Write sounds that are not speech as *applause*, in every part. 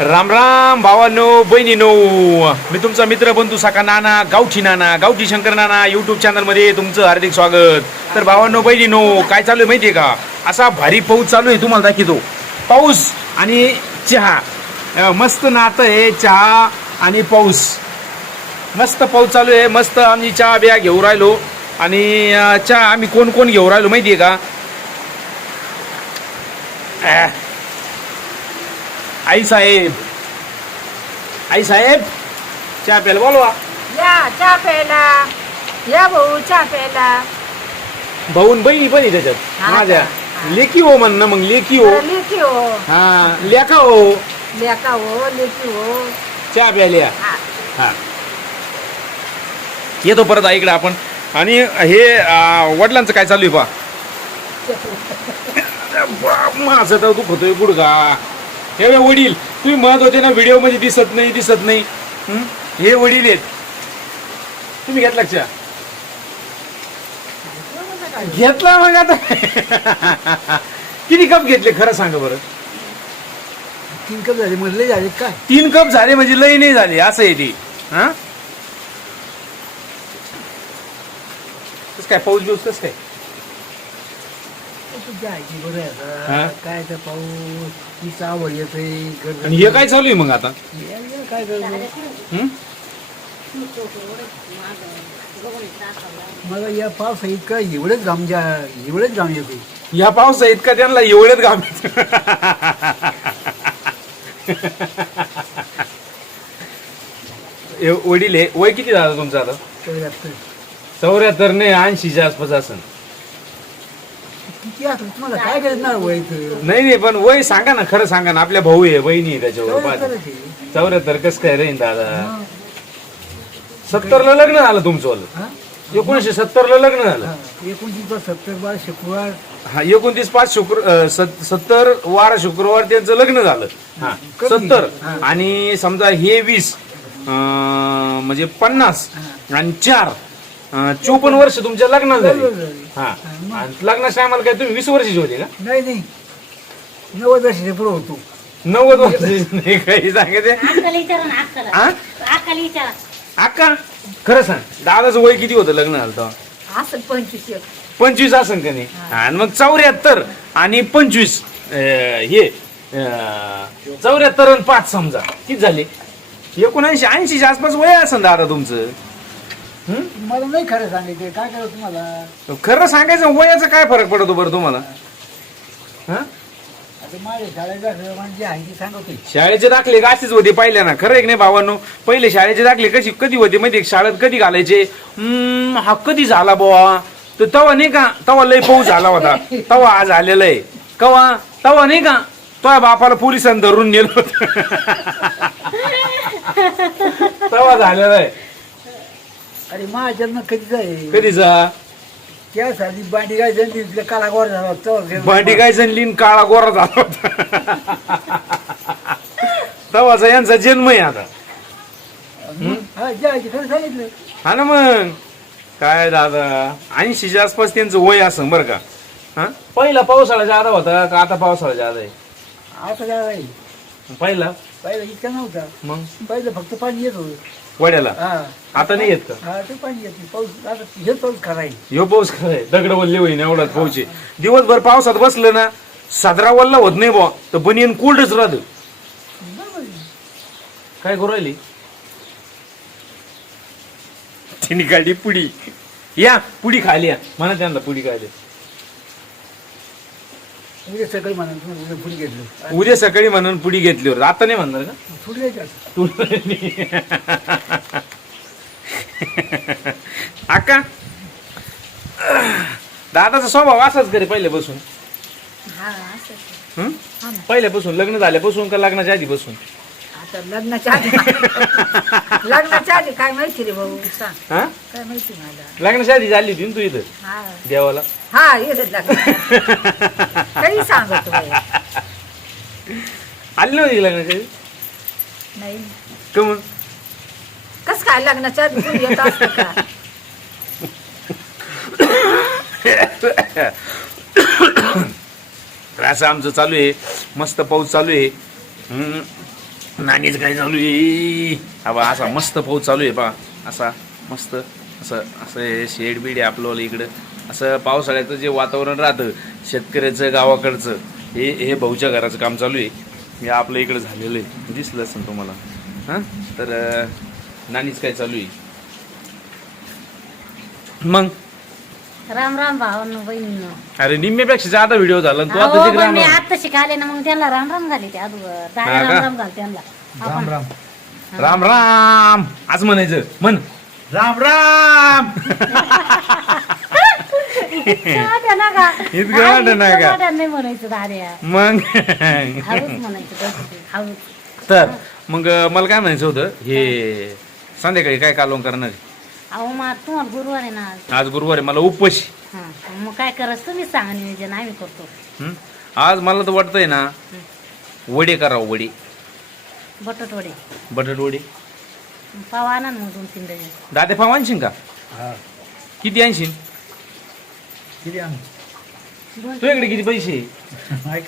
राम राम भावानो बहिणीनो. मी तुमचा मित्र बंधू साका नाना गावठी नाना गावठी शंकर नाना युट्यूब चॅनलमध्ये तुमचं हार्दिक स्वागत. तर भावानो बहिणीनो काय चालू आहे माहिती आहे का? असा भारी पाऊस चालू आहे तुम्हाला दाखवतो. पाऊस आणि चहा. मस्त नातं आहे चहा आणि पाऊस. मस्त पाऊस चालू आहे मस्त आम्ही चहा बिया घेऊ राहिलो. आणि चहा आम्ही कोण कोण घेऊ राहिलो माहिती आहे का आई साहेब. आई साहेब चहा प्यायला बोलवा. या चहा प्यायला. या भाऊ चहा प्यायला. भाऊन बहिणी पण आहे त्याच्यात. हा माझ्या. का? लेकी हो म्हणणं मग लेकी हो. लेकी हो. हा लेका हो. लेका हो लेकी हो. चहा प्यायला या. हा. हा. येतो परत आईकडे आपण. आणि हे अं, वडिलांचं काय चालू आहे पा *laughs* माझं तर दुखतोय गुडगा हे वडील तुम्ही म्हणत होते ना व्हिडिओमध्ये दिसत नाही दिसत नाही. हं? हे वडील आहेत. तुम्ही घेतला चहा? घेतला मग आता. *laughs* किती कप घेतले? खरं सांगा बरं. तीन कप झाले मधले झाले काय? तीन कप झाले म्हणजे लई नाही झाले असं आहे ते. हा? काय पाऊस बिऊस कसं काय? हा? काय तर पाऊस तिचा आवड येते आणि हे काय चालू आहे मग आता? काय करतो हं? मला या पावसा इतका एवढंच घाम जा एवढंच घाम येते या पावसा इतका त्यांना एवढ्यात घाम हे वडील आहे वय किती झालं तुमचं आता? तर चौऱ्याहत्तर नाही ऐंशीच्या आसपास असन. किती असं तुम्हाला काय करणार व्हायचं नाही नाही पण वय सांगा ना खरं सांगा ना. आपल्या भाऊ आहे बहिणी आहे त्याच्यावर पाच. चौऱ्याहत्तर कसं काय राहीन दादा? सत्तर ला लग्न झालं तुमचं. एकोणीसशे सत्तर ला लग्न झालं. एकोणतीस सत्तर बार शुक्रवार. हा एकोणतीस पाच शुक्र अं, सत- सत्तर वार शुक्रवार त्यांचं लग्न झालं. हा? सत्तर. आणि समजा हे वीस अं, म्हणजे पन्नास आणि चार. चोपन्न वर्ष तुमच्या लग्नाला झाली. लग्न झाली. हा. आणि लग्नाच्या आम्हाला काय तुम्ही वीस वर्षाची होते का? नाही नाही. नव्वद वर्षाचे पुढे होतो. नव्वद वर्षाची नाही काही सांगायचे अक्काला विचारा ना अक्काला. हा अक्काला विचारा. अक्का खरं सांग. दादाचं वय किती होतं लग्न झालं तेव्हा? असं पंचवीस एक. पंचवीस असन का नाही? आणि मग चौऱ्याहत्तर आणि पंचवीस अं, हे अं, चौऱ्याहत्तर आणि पाच समजा. किती झाले? एकोणऐंशी ऐंशीच्या आसपास वय असन दादा तुमचं? मला नाही खरं सांगायचं. काय करायचं तुम्हाला? खरं सांगायचं वयाचा काय फरक पडतो बरं तुम्हाला? हं? आता माझ्या शाळेचा आहे ते सांगतो शाळेचे दाखले असेच होते पाहिल्या ना? खरं आहे की नाही भावांनो? पहिले शाळेचे दाखले कशी कधी होते माहिती आहे? का? शाळेत कधी घालायचे? हम्म, हा कधी झाला बुवा? तर तवा नाही का? तवा लय पाऊस झाला होता. तवा आज आलेला आहे. कवा? तवा नाही का? तो बापाला पोलिसांनी धरून नेलं होतं. *laughs* तवा झालेला आहे. अरे माझ्या जन्म कधीच आहे कधीचा त्यासाठी बांडी काय जण काला गोर झाला होता भांडी काय जनलीन काळा गोरा झाला होता. तवाचा यांचा जन्म आहे आता. हा? जायची खरं सांगितलं. हा ना मग. काय दादा ऐंशीच्या आसपास त्यांचं वय असं बरं का? हा? पहिला पावसाळा जादा होता का आता पावसाळा जादा आहे? आता काय आहे. पहिला? पहिलं इतका नव्हता. मग? पहिलं फक्त पाणी येत होतं. वड्याला. हा. आता नाही येत का? हा ते पाणी येते पाऊस आता हे पाऊस खरा आहे. ह्यो पाऊस खराय दगड वल्ले होईन एवढाच पाऊचे दिवसभर पावसात बसलं ना साजरा वल्ला होत नाही बुवा. तर बनियन कोल्डच राहत. बरोबर आहे. काय करू राहिली? तिने काढली पुडी. या पुडी खाली या. म्हणा त्यांना पुडी खाली. उद्या सकाळी म्हणा उद्या घेतलं. उद्या सकाळी म्हणून पुडी घेतलीवर आता नाही म्हणणार का? घ्यायचं तू *laughs* अक्का. दादाचा स्वभाव असाच करे पहिल्यापासून. हा असं हं? पहिल्यापासून लग्न झाल्यापासून का लग्नाच्या आधीपासून? आता लग्नाच्या आधी. *laughs* लग्नाच्या आधी काय माहिती रे भाऊ सांग. हा? काय माहिती मला. लग्नाच्या आधी झाली होती ना तू इथं? हा. देवाला? हा येत लग्न काही सांगतो बाई. आली नव्हती का लग्नाच्या आधी? नाही. का मग? कस काय लग्नाच्या आधी तू येत असतं का? *coughs* तर असं आमचं चालू आहे. मस्त पाऊस चालू आहे. हम्म. नाणीच काय चालू आहे? अबा असा मस्त पाऊस चालू आहे पा असा मस्त असं असं हे शेड बीड आहे आपलं इकडं. असं पावसाळ्याचं जे वातावरण राहतं शेतकऱ्याचं गावाकडचं हे हे भाऊच्या घराचं काम चालू आहे. हे आपलं इकडं झालेलं आहे. दिसलं असं तुम्हाला. हां? तर नाणीच काय चालू आहे? मग? राम राम भावांनो बहिणींनो. अरे निम्म्यापेक्षा जादा व्हिडिओ झाला आणि तू अहो, आता पण तिकडे मी आला. आता शिकाले ना मग त्यांना राम राम घाली ते अगोदर हा दादा का? राम राम घाल त्यांना राम आपण राम. राम राम! आज म्हणायचं म्हण. राम राम! इतकं वाटं ना का? इतकं हा, वाटं ना इतकं का? वाटं नाही म्हणायचं दाद्या मग? हळूच म्हणायचं बस ते, हळूच तर मग मला काय म्हणायचं होतं हे संध्याकाळी काय कालवण करणार आहे? अहो मग तुम्हाला गुरुवार आहे ना आज. आज गुरुवार आहे मला उपवास आहे. हा मग काय करायचं तुम्ही सांगा नियोजन आम्ही करतो. हं? आज मला तर वाटतंय ना वडे करावं वडे. बटाट वडे. बटाट वडे. पाव आणा ना मग दोन तीन डझन. दादे पाव आणशील का? हा. किती आणशील? किती आण? दोन तुझ्याकडे किती पैसे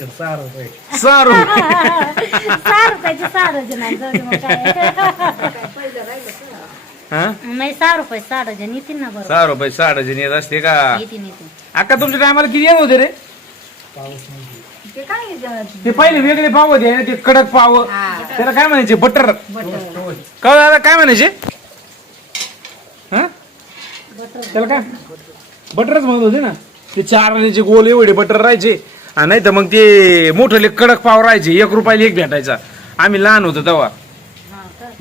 सहा रुपये. सहा रुपये. *laughs* सहा रुपयाचे सहा डझन आहे, जाऊ दे मग काय. पहिलं राहिलं का? हा? नाही सहा रुपये सहा डझन. येतील ना बरोबर. सहा रुपये सहा डझन येत असते का? येतील येतील. अक्का तुमच्या टायमाला किती येत होते रे? नाही ते काय? ते पहिले वेगळे पाव होते ना ते कडक पाव. हा. त्याला काय म्हणायचे? बटर. बटर. का दादा काय म्हणायचे? हा? बटर. त्याला काय? बटरच म्हणत होते ना. ते चार आण्याचे गोल एवढे बटर राहायचे. आणि नाही तर मग ते मोठले कडक पाव राहायचे. एक रुपयाला एक भेटायचा. आम्ही लहान होतो तेव्हा?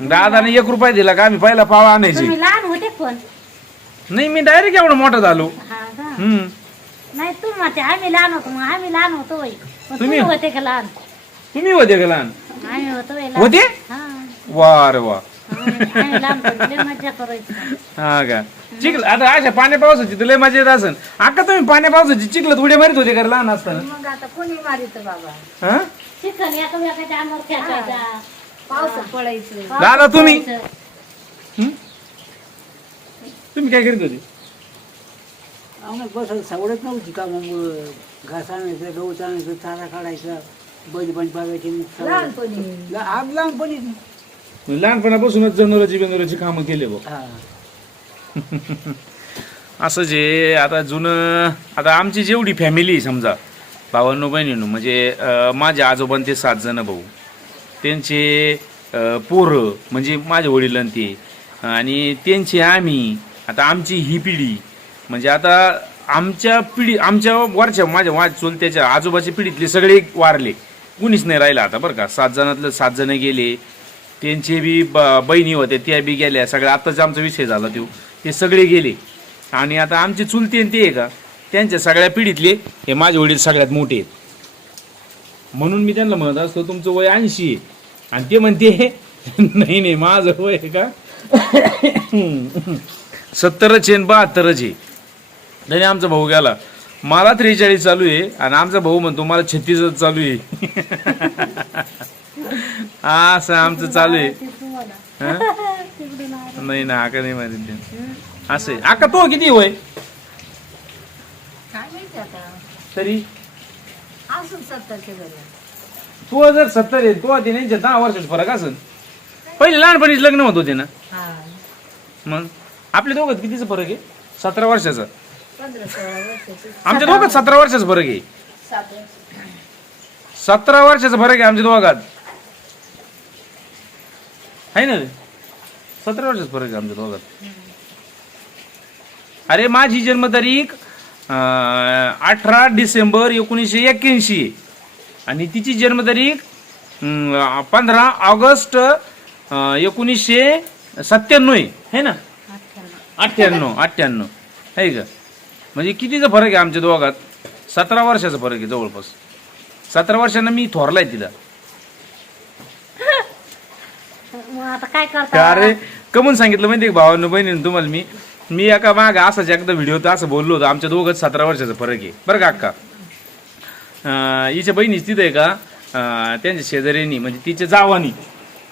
दादाने एक रुपया दिला का? आम्ही पहिला पाव आणायचे. तुम्ही लहान होते पण. नाही मी डायरेक्ट एवढं मोठा झालो. हा का? हम्म. नाही तू म्हणते आम्ही लहान होतो मग आम्ही लहान होतो पण तुम्ही? तुम्ही होते का लहान? तुम्ही होते का लहान? आम्ही होतो बाई लहान. होते? हा. वा रे वा. आम्ही आम्ही लहान लय मजा करायचो. हा का? चिखल आता अशा पाण्या पावसाची तर लय मजा येत असन. अक्का तुम्ही पाण्या पावसाची चिखलात उड्या मारित होते का लहान असताना? मग आता कोणी मारित बाबा? हा? अंगावर खेचायचा. दादा, तुम्ही? हं? तुम्ही काय करीत होते? बस सवडत नव्हती का मग? घास आणायचं गहू आणायचं चारा काढायचा बैल पण बघायची लहानपणी. आग लहानपणी. लहानपणापासूनच जनावरांची बेंदुराची कामं केले बघ. हा. *laughs* असं जे आता जुनं आता आमची जेवढी फॅमिली समजा भावांनो बहिणींनो म्हणजे अं, माझे आजोबां ते सात जण भाऊ. त्यांचे पोरं म्हणजे माझे वडिलांते आणि त्यांचे आम्ही आता आमची ही पिढी म्हणजे आता आमच्या पिढी आमच्या वरच्या माझ्या माझ्या चुलत्याच्या आजोबाच्या पिढीतले सगळे वारले. कुणीच नाही राहिलं आता बरं का. सात जणातलं सात जण गेले. त्यांचे बी ब- बहिणी होत्या त्या बी गेल्या. सगळ्या आत्ताच आमचा विषय झाला तो ते सगळे गेले. आणि आता आमचे चुलते आणि ते आहे का? त्यांच्या सगळ्या पिढीतले हे माझे वडील सगळ्यात मोठे आहेत. म्हणून मी त्यांना म्हणत असतो तुमचं वय ऐंशी आहे. आणि ते म्हणते नाही नाही माझं वय आहे का? सत्तरच आहे बहात्तरच आहे. त्याने आमचा भाऊ गेला. मला त्रेचाळीस चालू आहे आणि आमचा भाऊ म्हणतो मला छत्तीसच चालू आहे. हा असं आमचं चालू आहे? नाही ना आका नाही माहिती. असं आहे. आका तो किती वय? तरी? असून सत्तरच्या घरी तू जर सत्तर आहे तो ते नाही दहा वर्षाचा फरक असेल. पहिले लहानपणीच लग्न होत होते ना. हा. मग आपल्या दोघात कितीचा फरक आहे? सतरा वर्षाचा. पंधरा सोळा वर्षाची. आमच्या दोघात सतरा वर्षाचा फरक आहे. सतरा वर्षाचा फरक आहे आमच्या दोघात. आहे ना रे? सतरा वर्षाचा फरक आहे आमच्या दोघात. अरे माझी जन्मतारीख अठरा डिसेंबर एकोणीसशे एक्क्याऐंशी. आणि तिची जन्मतारीख पंधरा ऑगस्ट एकोणीसशे सत्त्याण्णव आहे है ना? अठ्ठ्याण्णव अठ्ठ्याण्णव. आहे का? म्हणजे कितीचा फरक आहे आमच्या दोघात? सतरा वर्षाचा फरक आहे जवळपास. सतरा वर्षांना मी थोरलाय तिला. *laughs* काय अरे कमून सांगितलं माहिती भावानं बहिणीनं तुम्हाला मी? मी एका माग असाच एकदा व्हिडिओ तर असं बोललो होतो. आमच्या दोघं सतरा वर्षाचा फरक आहे. बरं का अक्का? हिच्या बहिणीच तिथं आहे का? त्यांच्या शेजाऱ्यांनी म्हणजे तिच्या जावानी.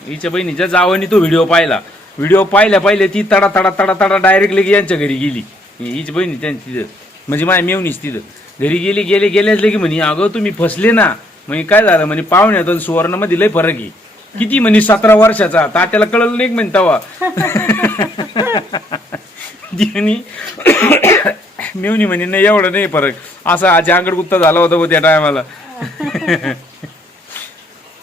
हिच्या बहिणीच्या जावानी तो व्हिडिओ पाहिला. व्हिडिओ पाहिल्या पाहिले ती तडा तडा तडा तडा डायरेक्ट लगे यांच्या घरी गेली. हिची बहिणी त्यांची तिथं. म्हणजे माझ्या मेवणीच तिथं. घरी गेली गेले गेल्याच लगे म्हणे अगं तुम्ही फसले ना. म्हणजे काय झालं? म्हणे पाहुण्यात आणि सुवर्णामध्ये लय फरक आहे. किती म्हणे सतरा वर्षाचा? तात्याला कळलं नाही म्हणे तवा? जी मेवणी म्हणे नाही एवढं नाही फरक. असा आजी अंगड गुप्ता झाला होता त्या टायमाला.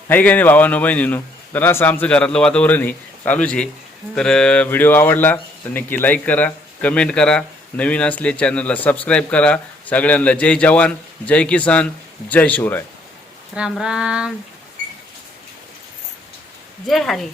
आहे काय नाही भावानो बहिणीनो? तर असं आमचं घरातलं वातावरण आहे चालूच आहे. तर व्हिडिओ आवडला तर नक्की लाईक करा कमेंट करा. नवीन असले चॅनलला सबस्क्राईब करा. सगळ्यांना जय जवान जय किसान जय शिवराय. राम राम. जय हरी